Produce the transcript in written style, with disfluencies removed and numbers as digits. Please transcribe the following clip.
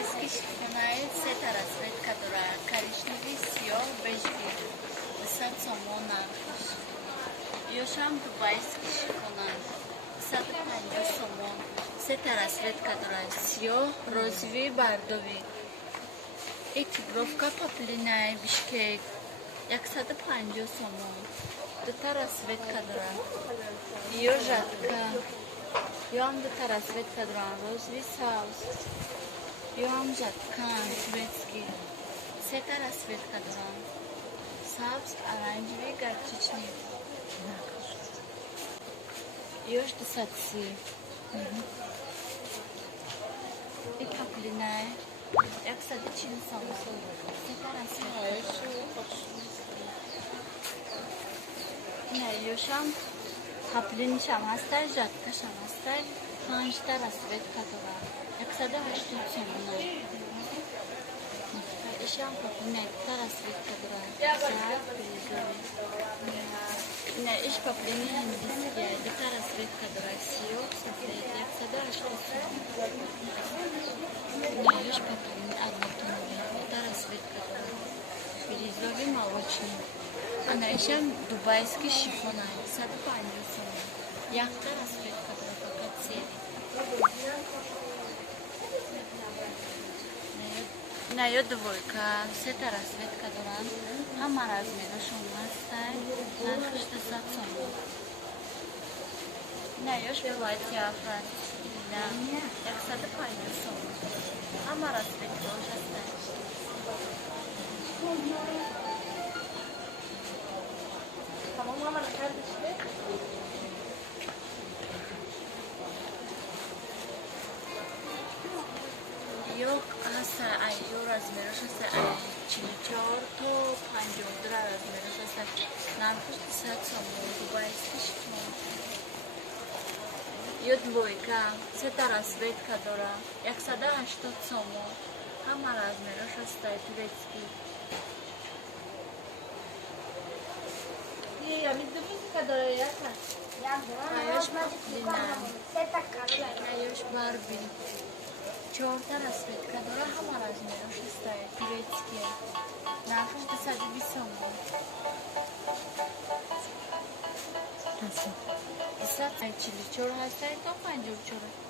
Дубайский шифонный сета расцвет, которая коричневый, сиёр, бежевый. 200 сомон нархаш. Ёшам дубайский шифонный 250 сомон. Сета расцвет, которая сиёр, розовый, бордовый. Экипировка поплиная Бишкек 150 сомон. Дута расцвет, которая её жатка. Ём дута расцвет, которая розовый соус. Ём жаткан турецкий. Сета расцвет, которая сабз, оранжевый, горчичный. Ёж десятси. И поплиная 140 сомон. Сета расцвет. Ёшам поплиншам ҳастай, жаткашам ҳастай. 5 та расцвет, которая 180 сомон. Ишам поплиная 2 расцвет, которая 50 бризовый. Иш поплиная индийская 2 расцвет, которая сиёр, сафед 180 сомон. Иш поплиная однотоновый 2 расцвет, которая бризовый, молочный. Ишам дубайский шифонный 150 сомон. 1 расцвет, которая пока серый. На её двойка, сета расцвет, которая ҳама размерашон ҳастай, нархаш 200 сомон. На ёш платья французские 150 сомон. Ҳама расцветкош ҳастай. Тамом ҳама накардиште? Ёк ҳаста айё размераш ҳаста ай 44 то 52 размераш ҳаста. Нархаш 200 сомон. Дубайский шифон. Ё двойка, сета расцветка дора 180 сомон. Ҳама размераш ҳаста турецкий. Айёш поплиная. Айёш барби. 4 та расцветка дора, ҳама размераш ҳаста турецкий. Нархаш 220 сомон. 244 ҳаста то 54.